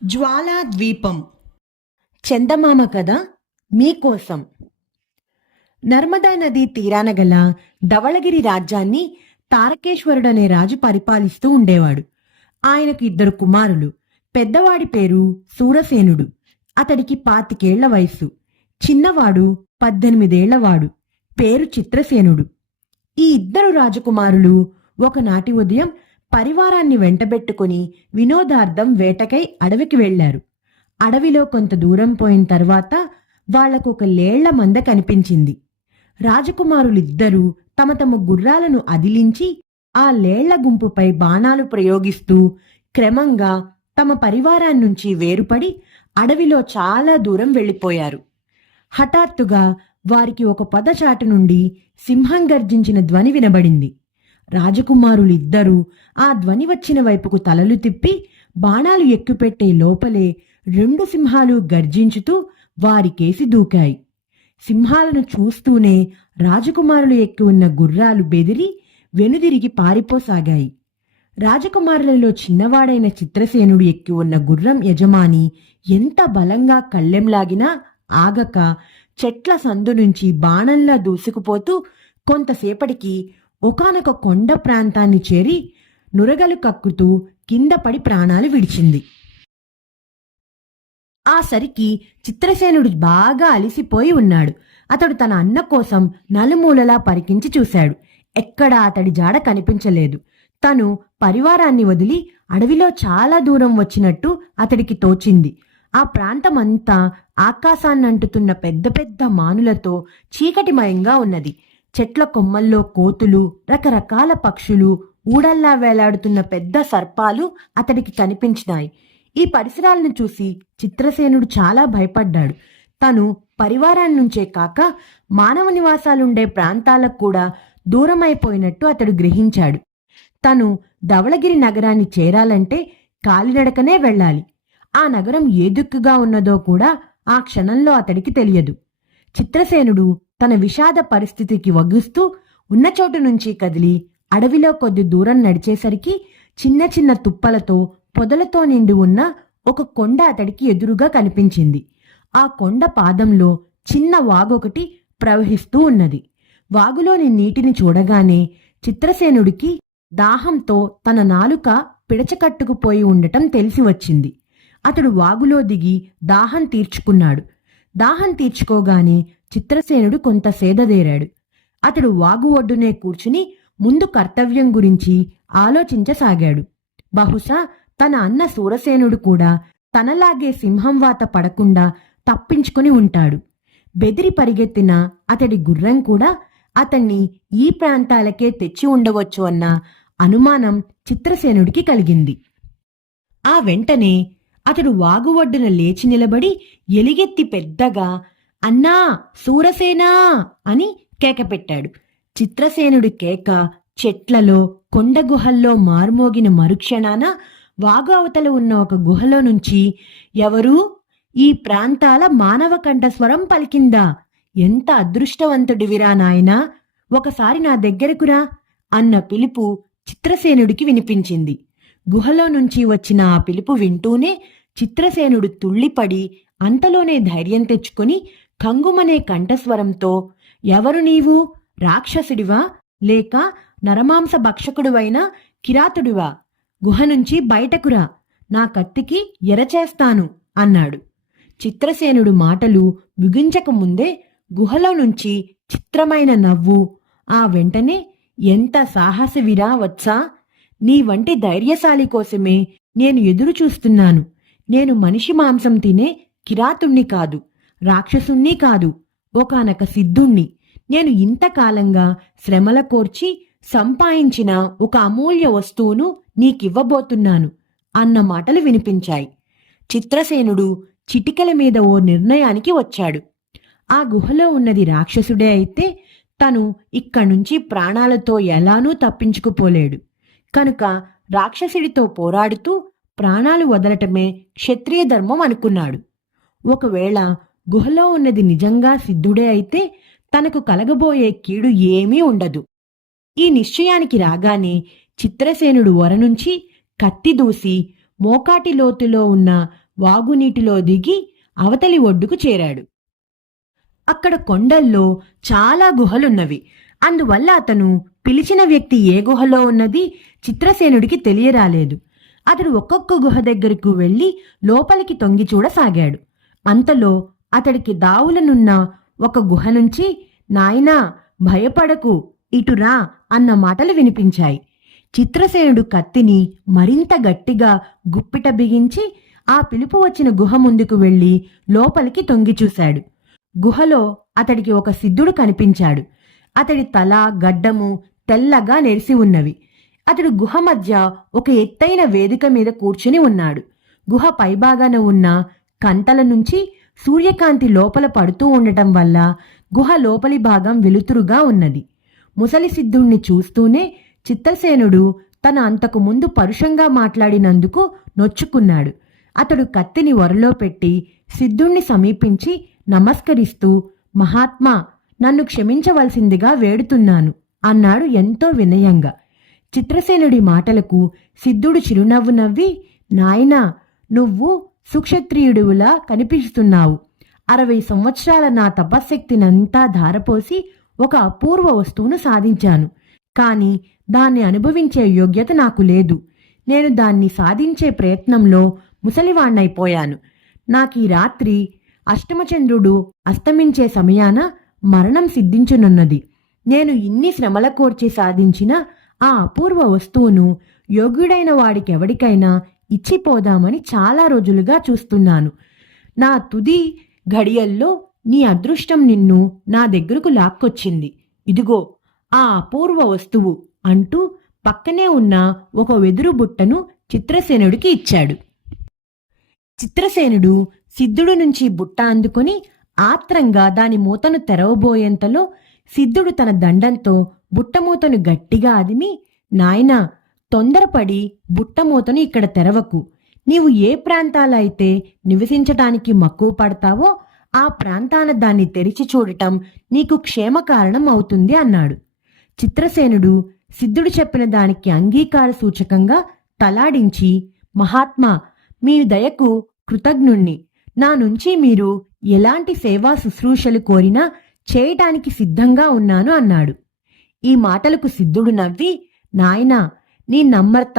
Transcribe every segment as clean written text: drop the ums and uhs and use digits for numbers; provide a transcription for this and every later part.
జ్వాలా ద్వీపం. చందమామ కథ మీకోసం. నర్మదా నదీ తీరాన గల ధవళగిరి రాజ్యాన్ని తారకేశ్వరుడనే రాజు పరిపాలిస్తూ ఉండేవాడు. ఆయనకు 2 కుమారులు. పెద్దవాడి పేరు సూరసేనుడు. అతడికి 25 వయస్సు. చిన్నవాడు 18 పేరు చిత్రసేనుడు. ఈ 2 రాజకుమారులు ఒకనాటి ఉదయం పరివారాన్ని వెంటబెట్టుకుని వినోదార్థం వేటకై అడవికి వెళ్లారు. అడవిలో కొంత దూరం పోయిన తర్వాత వాళ్లకు ఒక లేళ్ల మంద కనిపించింది. రాజకుమారులిద్దరూ తమ తమ గుర్రాలను అదిలించి ఆ లేళ్ల గుంపుపై బాణాలు ప్రయోగిస్తూ క్రమంగా తమ పరివారాన్నించి వేరుపడి అడవిలో చాలా దూరం వెళ్ళిపోయారు. హఠాత్తుగా వారికి ఒక పొదచాటు నుండి సింహం గర్జించిన ధ్వని వినబడింది. రాజకుమారులిద్దరూ ఆ ధ్వని వచ్చిన వైపుకు తలలు తిప్పి బాణాలు ఎక్కుపెట్టే లోపలే 2 సింహాలు గర్జించుతూ వారికేసి దూకాయి. సింహాలను చూస్తూనే రాజకుమారులు ఎక్కి ఉన్న గుర్రాలు బెదిరి వెనుదిరిగి పారిపోసాగాయి. రాజకుమారులలో చిన్నవాడైన చిత్రసేనుడు ఎక్కి ఉన్న గుర్రం యజమాని ఎంత బలంగా కళ్ళెంలాగినా ఆగక చెట్ల సందు నుంచి బాణంలా దూసుకుపోతూ కొంతసేపటికి ఒకానొక కొండ ప్రాంతాన్ని చేరి నురగలు కక్కుతూ కింద పడి ప్రాణాలు విడిచింది. ఆ సరికి చిత్రసేనుడు బాగా అలిసిపోయి ఉన్నాడు. అతడు తన అన్న కోసం నలుమూలలా పరికించి చూశాడు. ఎక్కడా అతడి జాడ కనిపించలేదు. తను పరివారాన్ని వదిలి అడవిలో చాలా దూరం వచ్చినట్టు అతడికి తోచింది. ఆ ప్రాంతమంతా ఆకాశాన్నంటుతున్న పెద్ద పెద్ద మానులతో చీకటిమయంగా ఉన్నది. చెట్ల కొమ్మల్లో కోతులు, రకరకాల పక్షులు, ఊడల్లా వేలాడుతున్న పెద్ద సర్పాలు అతడికి కనిపించినాయి. ఈ పరిసరాలను చూసి చిత్రసేనుడు చాలా భయపడ్డాడు. తను పరివారాన్నించే కాక మానవ నివాసాలుండే ప్రాంతాలకు కూడా దూరమైపోయినట్టు అతడు గ్రహించాడు. తను ధవళగిరి నగరాన్ని చేరాలంటే కాలినడకనే వెళ్ళాలి. ఆ నగరం ఏ దిక్కుగా ఉన్నదో కూడా ఆ క్షణంలో అతడికి తెలియదు. చిత్రసేనుడు తన విషాద పరిస్థితికి వగ్గిస్తూ ఉన్నచోటు నుంచి కదిలి అడవిలో కొద్ది దూరం నడిచేసరికి చిన్న చిన్న తుప్పలతో పొదలతో నిండి ఉన్న ఒక కొండ అతడికి ఎదురుగా కనిపించింది. ఆ కొండ పాదంలో చిన్న వాగొకటి ప్రవహిస్తూ ఉన్నది. వాగులోని నీటిని చూడగానే చిత్రసేనుడికి దాహంతో తన నాలుక పిడచకట్టుకుపోయి ఉండటం తెలిసి వచ్చింది. అతడు వాగులో దిగి దాహం తీర్చుకున్నాడు. దాహం తీర్చుకోగానే చిత్రసేనుడు కొంత సేదదేరాడు. అతడు వాగు ఒడ్డునే కూర్చుని ముందు కర్తవ్యం గురించి ఆలోచించసాగాడు. బహుశా తన అన్న సూరసేనుడు కూడా తనలాగే సింహం వాత పడకుండా తప్పించుకుని ఉంటాడు. బెదిరి పరిగెత్తిన అతడి గుర్రం కూడా అతన్ని ఈ ప్రాంతాలకే తెచ్చి ఉండవచ్చు అన్న అనుమానం చిత్రసేనుడికి కలిగింది. ఆ వెంటనే అతడు వాగు ఒడ్డున లేచి నిలబడి ఎలిగెత్తి పెద్దగా అన్నా సూరసేనా అని కేకపెట్టాడు. చిత్రసేనుడి కేక చెట్లలో కొండ గుహల్లో మార్మోగిన మరుక్షణాన వాగు అవతల ఉన్న ఒక గుహలో నుంచి ఎవరూ ఈ ప్రాంతాల మానవ కంఠస్వరం పలికిందా? ఎంత అదృష్టవంతుడివిరా నాయనా, ఒకసారి నా దగ్గరకురా అన్న పిలుపు చిత్రసేనుడికి వినిపించింది. గుహలో నుంచి వచ్చిన ఆ పిలుపు వింటూనే చిత్రసేనుడు తుళ్ళిపడి అంతలోనే ధైర్యం తెచ్చుకుని కంగుమనే కంఠస్వరంతో, ఎవరు నీవు? రాక్షసుడివా లేక నరమాంస భక్షకుడివైన కిరాతుడివా? గుహ నుంచి బయటకురా, నా కత్తికి ఎరచేస్తాను అన్నాడు. చిత్రసేనుడు మాటలు ముగించక ముందే గుహలో నుంచి చిత్రమైన నవ్వు, ఆ వెంటనే ఎంత సాహసవిరా వత్సా, నీ వంటి ధైర్యశాలి కోసమే నేను ఎదురు చూస్తున్నాను. నేను మనిషి మాంసం తినే కిరాతుణ్ణి కాదు, రాక్షసుణ్ణి కాదు, ఒకానొక సిద్ధుణ్ణి. నేను ఇంతకాలంగా శ్రమల కోర్చి సంపాదించిన ఒక అమూల్య వస్తువును నీకివ్వబోతున్నాను అన్న మాటలు వినిపించాయి. చిత్రసేనుడు చిటికల మీద ఓ నిర్ణయానికి వచ్చాడు. ఆ గుహలో ఉన్నది రాక్షసుడే అయితే తను ఇక్కడ్నుంచి ప్రాణాలతో ఎలానూ తప్పించుకుపోలేడు. కనుక రాక్షసుడితో పోరాడుతూ ప్రాణాలు వదలటమే క్షత్రియ ధర్మం అనుకున్నాడు. ఒకవేళ గుహలో ఉన్నది నిజంగా సిద్ధుడే అయితే తనకు కలగబోయే కీడు ఏమీ ఉండదు. ఈ నిశ్చయానికి రాగానే చిత్రసేనుడు వరనుంచి కత్తి దూసి మోకాటి లోతులో ఉన్న వాగునీటిలో దిగి అవతలి ఒడ్డుకు చేరాడు. అక్కడ కొండల్లో చాలా గుహలున్నవి. అందువల్ల అతను పిలిచిన వ్యక్తి ఏ గుహలో ఉన్నది చిత్రసేనుడికి తెలియరాలేదు. అతడు ఒక్కొక్క గుహ దగ్గరకు వెళ్లి లోపలికి తొంగి చూడసాగాడు. అంతలో అతడికి దావులనున్న ఒక గుహ నుంచి నాయనా భయపడకు ఇటురా అన్న మాటలు వినిపించాయి. చిత్రసేనుడు కత్తిని మరింత గట్టిగా గుప్పిట బిగించి ఆ పిలుపు వచ్చిన గుహ ముందుకు వెళ్లి లోపలికి తొంగి చూశాడు. గుహలో అతడికి ఒక సిద్ధుడు కనిపించాడు. అతడి తల గడ్డము తెల్లగా నెరిసి ఉన్నవి. అతడు గుహ మధ్య ఒక ఎత్తైన వేదిక మీద కూర్చుని ఉన్నాడు. గుహ పైభాగాన ఉన్న కంటల నుంచి సూర్యకాంతి లోపల పడుతూ ఉండటం వల్ల గుహ లోపలి భాగం వెలుతురుగా ఉన్నది. ముసలి సిద్ధుణ్ణి చూస్తూనే చిత్రసేనుడు తన అంతకు ముందు పరుషంగా మాట్లాడినందుకు నొచ్చుకున్నాడు. అతడు కత్తిని వరలో పెట్టి సిద్ధుణ్ణి సమీపించి నమస్కరిస్తూ మహాత్మా నన్ను క్షమించవలసిందిగా వేడుతున్నాను అన్నాడు ఎంతో వినయంగా. చిత్రసేనుడి మాటలకు సిద్ధుడు చిరునవ్వు నవ్వి నాయనా నువ్వు సుక్షత్రియుడిలా కనిపిస్తున్నావు. 60 సంవత్సరాల నా తపశ్శక్తినంతా ధారపోసి ఒక అపూర్వ వస్తువును సాధించాను. కాని దాన్ని అనుభవించే యోగ్యత నాకు లేదు. నేను దాన్ని సాధించే ప్రయత్నంలో ముసలివాణ్ణైపోయాను. నాకీ రాత్రి అష్టమచంద్రుడు అస్తమించే సమయాన మరణం సిద్ధించునున్నది. నేను ఇన్ని శ్రమల కోర్చి సాధించిన ఆ అపూర్వ వస్తువును యోగ్యుడైన వాడికెవడికైనా ఇచ్చిపోదామని చాలా రోజులుగా చూస్తున్నాను. నా తుది ఘడియల్లో నీ అదృష్టం నిన్ను నా దగ్గరకు లాక్కొచ్చింది. ఇదిగో ఆ అపూర్వ వస్తువు అంటూ పక్కనే ఉన్న ఒక వెదురు బుట్టను చిత్రసేనుడికి ఇచ్చాడు. చిత్రసేనుడు సిద్ధుడు నుంచి బుట్ట అందుకుని ఆత్రంగా దాని మూతను తెరవబోయేంతలో సిద్ధుడు తన దండంతో బుట్టమూతను గట్టిగా అదిమి నాయనా తొందరపడి బుట్టమూతను ఇక్కడ తెరవకు. నీవు ఏ ప్రాంతాలైతే నివసించటానికి మక్కువ పడతావో ఆ ప్రాంతాన దాన్ని తెరిచి చూడటం నీకు క్షేమకారణం అవుతుంది అన్నాడు. చిత్రసేనుడు సిద్ధుడు చెప్పిన దానికి అంగీకార సూచకంగా తలాడించి మహాత్మా మీ దయకు కృతజ్ఞుణ్ణి. నా నుంచి మీరు ఎలాంటి సేవా శుశ్రూషలు కోరినా చేయటానికి సిద్ధంగా ఉన్నాను అన్నాడు. ఈ మాటలకు సిద్ధుడు నవ్వి నాయనా నీ నమ్రత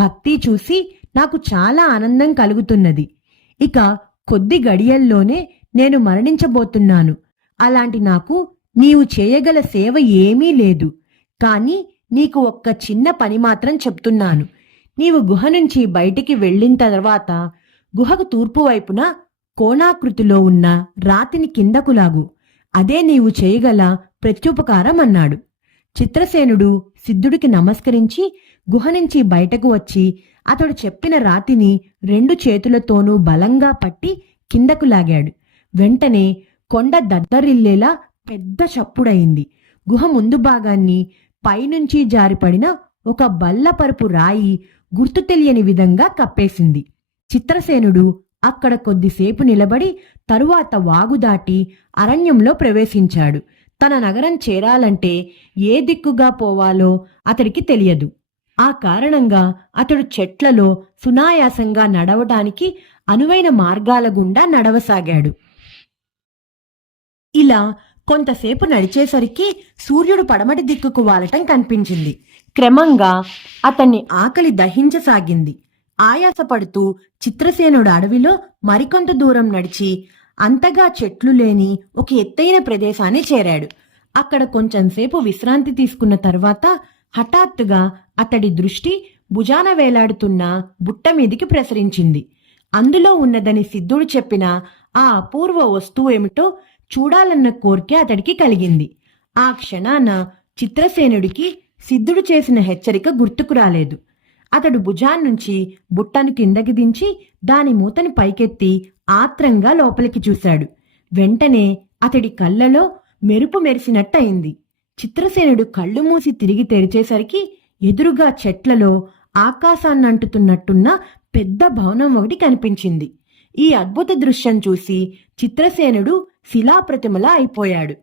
భక్తి చూసి నాకు చాలా ఆనందం కలుగుతున్నది. ఇక కొద్ది గడియల్లోనే నేను మరణించబోతున్నాను. అలాంటి నాకు నీవు చేయగల సేవ ఏమీ లేదు. కాని నీకు ఒక్క చిన్న పని మాత్రం చెప్తున్నాను. నీవు గుహ నుంచి బయటికి వెళ్ళిన తర్వాత గుహకు తూర్పు వైపున కోణాకృతిలో ఉన్న రాతిని కిందకు లాగు. అదే నీవు చేయగల ప్రత్యుపకారం అన్నాడు. చిత్రసేనుడు సిద్ధుడికి నమస్కరించి గుహ నుంచి బయటకు వచ్చి అతడు చెప్పిన రాతిని 2 చేతులతోనూ బలంగా పట్టి కిందకు లాగాడు. వెంటనే కొండ దద్దరిల్లేలా పెద్ద చప్పుడయింది. గుహ ముందు భాగాన్ని పైనుంచి జారిపడిన ఒక బల్లపరుపు రాయి గుర్తు తెలియని విధంగా కప్పేసింది. చిత్రసేనుడు అక్కడ కొద్దిసేపు నిలబడి తరువాత వాగు దాటి అరణ్యంలో ప్రవేశించాడు. తన నగరం చేరాలంటే ఏ దిక్కుగా పోవాలో అతడికి తెలియదు. ఆ కారణంగా అతడు చెట్లలో సునాయాసంగా నడవటానికి అనువైన మార్గాల గుండా నడవసాగాడు. ఇలా కొంతసేపు నడిచేసరికి సూర్యుడు పడమటి దిక్కుకు వాలటం కనిపించింది. క్రమంగా అతన్ని ఆకలి దహించసాగింది. ఆయాసపడుతూ చిత్రసేనుడు అడవిలో మరికొంత దూరం నడిచి అంతగా చెట్లు లేని ఒక ఎత్తైన ప్రదేశాన్ని చేరాడు. అక్కడ కొంచెంసేపు విశ్రాంతి తీసుకున్న తర్వాత హఠాత్తుగా అతడి దృష్టి భుజాన వేలాడుతున్న బుట్ట మీదికి ప్రసరించింది. అందులో ఉన్నదని సిద్ధుడు చెప్పిన ఆ అపూర్వ వస్తువు ఏమిటో చూడాలన్న కోరిక అతడికి కలిగింది. ఆ క్షణాన చిత్రసేనుడికి సిద్ధుడు చేసిన హెచ్చరిక గుర్తుకు రాలేదు. అతడు భుజాన్నుంచి బుట్టను కిందకి దించి దాని మూతని పైకెత్తి ఆత్రంగా లోపలికి చూశాడు. వెంటనే అతడి కళ్ళలో మెరుపు మెరిసినట్టయింది. చిత్రసేనుడు కళ్ళు మూసి తిరిగి తెరిచేసరికి ఎదురుగా చెట్లలో ఆకాశాన్నంటుతున్నట్టున్న పెద్ద భవనం ఒకటి కనిపించింది. ఈ అద్భుత దృశ్యం చూసి చిత్రసేనుడు శిలాప్రతిమలా అయిపోయాడు.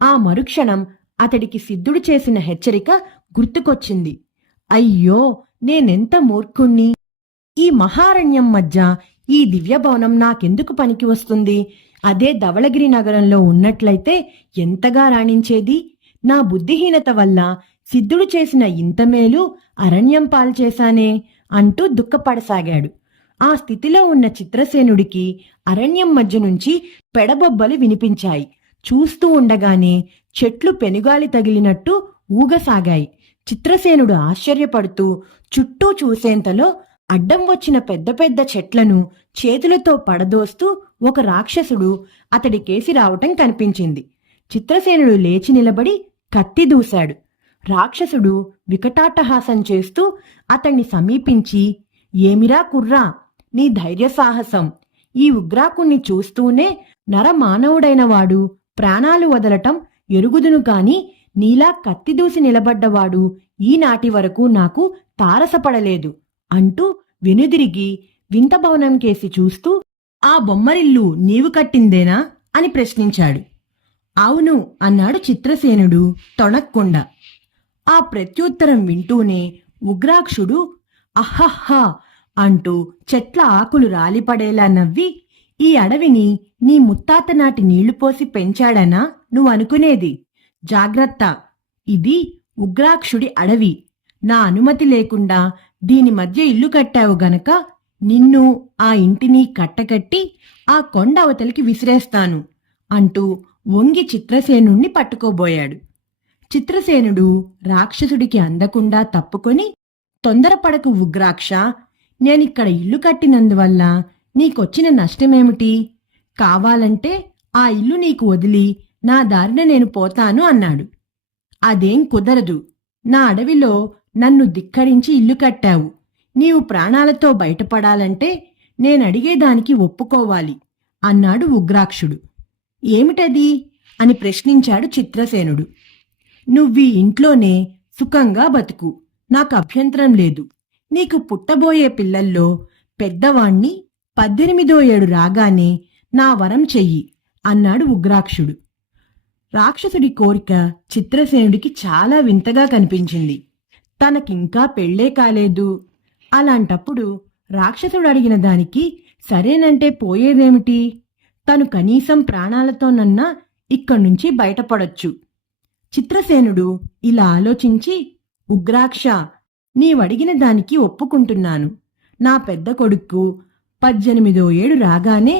ఆ మరుక్షణం అతడికి సిద్ధుడు చేసిన హెచ్చరిక గుర్తుకొచ్చింది. అయ్యో నేనెంత మూర్ఖుణ్ణి! ఈ మహారణ్యం మధ్య ఈ దివ్య భవనం నాకెందుకు పనికి వస్తుంది? అదే ధవళగిరి నగరంలో ఉన్నట్లయితే ఎంతగా రాణించేది. నా బుద్ధిహీనత వల్ల సిద్ధుడు చేసిన ఇంత మేలు అరణ్యం పాల్చేశానే అంటూ దుఃఖపడసాగాడు. ఆ స్థితిలో ఉన్న చిత్రసేనుడికి అరణ్యం మధ్య నుంచి పెడబొబ్బలు వినిపించాయి. చూస్తూ ఉండగానే చెట్లు పెనుగాలి తగిలినట్టు ఊగసాగాయి. చిత్రసేనుడు ఆశ్చర్యపడుతూ చుట్టూ చూసేంతలో అడ్డం వచ్చిన పెద్ద పెద్ద చెట్లను చేతులతో పడదోస్తూ ఒక రాక్షసుడు అతడి కేసి రావటం కనిపించింది. చిత్రసేనుడు లేచి నిలబడి కత్తి దూశాడు. రాక్షసుడు వికటాట్టహాసం చేస్తూ అతన్ని సమీపించి, ఏమిరా కుర్రా, నీ ధైర్య సాహసం! ఈ ఉగ్రాకుణ్ణి చూస్తూనే నరమానవుడైన వాడు ప్రాణాలు వదలటం ఎరుగుదును కాని నీలా కత్తిదూసి నిలబడ్డవాడు ఈనాటి వరకు నాకు తారసపడలేదు అంటూ వెనుదిరిగి వింత భవనం కేసి చూస్తూ, ఆ బొమ్మరిల్లు నీవు కట్టిందేనా అని ప్రశ్నించాడు. అవును అన్నాడు చిత్రసేనుడు తొణక్కుండా. ఆ ప్రత్యుత్తరం వింటూనే ఉగ్రాక్షుడు అహహా అంటూ చెట్ల ఆకులు రాలిపడేలా నవ్వి, ఈ అడవిని నీ ముత్తాత నాటి నీళ్లు పోసి పెంచాడనా నువ్వు అనుకునేది? జాగ్రత్త, ఇది ఉగ్రాక్షుడి అడవి. నా అనుమతి లేకుండా దీని మధ్య ఇల్లు కట్టావు గనక నిన్ను, ఆ ఇంటిని కట్టకట్టి ఆ కొండ అవతలికి విసిరేస్తాను అంటూ వంగి చిత్రసేనుణ్ణి పట్టుకోబోయాడు. చిత్రసేనుడు రాక్షసుడికి అందకుండా తప్పుకొని, తొందరపడకు ఉగ్రాక్ష, నేనిక్కడ ఇల్లు కట్టినందువల్ల నీకొచ్చిన నష్టమేమిటి? కావాలంటే ఆ ఇల్లు నీకు వదిలి నా దారిన నేను పోతాను అన్నాడు. అదేం కుదరదు. నా అడవిలో నన్ను ధిక్కరించి ఇల్లు కట్టావు. నీవు ప్రాణాలతో బయటపడాలంటే నేనడిగేదానికి ఒప్పుకోవాలి అన్నాడు ఉగ్రాక్షుడు. ఏమిటది అని ప్రశ్నించాడు చిత్రసేనుడు. నువ్వీ ఇంట్లోనే సుఖంగా బతుకు, నాకు అభ్యంతరం లేదు. నీకు పుట్టబోయే పిల్లల్లో పెద్దవాణ్ణి 18వ ఏడు రాగానే నా వరం చెయ్యి అన్నాడు ఉగ్రాక్షుడు. రాక్షసుడి కోరిక చిత్రసేనుడికి చాలా వింతగా కనిపించింది. తనకింకా పెళ్లే కాలేదు. అలాంటప్పుడు రాక్షసుడు అడిగిన దానికి సరేనంటే పోయేదేమిటి? తను కనీసం ప్రాణాలతోనన్నా ఇక్కడ్నుంచి బయటపడొచ్చు. చిత్రసేనుడు ఇలా ఆలోచించి, ఉగ్రాక్ష, నీవడిగిన దానికి ఒప్పుకుంటున్నాను. నా పెద్ద కొడుకు 18వ ఏడు రాగానే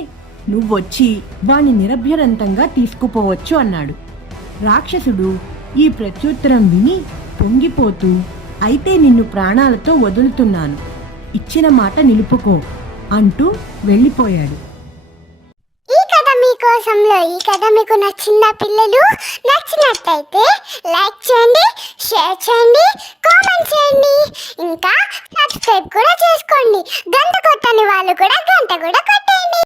నువ్వొచ్చి వాణ్ణి నిరభ్యరంతంగా తీసుకుపోవచ్చు అన్నాడు. రాక్షసుడు ఈ ప్రత్యుత్తరం విని పొంగిపోతూ, అయితే నిన్ను ప్రాణాలతో వదులుతున్నాను, ఇచ్చిన మాట నిలుపుకో అంటూ వెళ్ళిపోయాడు. ఈ కథ మీకోసంలో ఈ కథ మీకు నచ్చిందా పిల్లలు? నచ్చినట్లయితే లైక్ చేయండి, షేర్ చేయండి, కామెంట్ చేయండి, ఇంకా సబ్స్క్రైబ్ కూడా చేసుకోండి. గంట కొట్టని వాళ్ళు కూడా గంట కూడా కొట్టండి.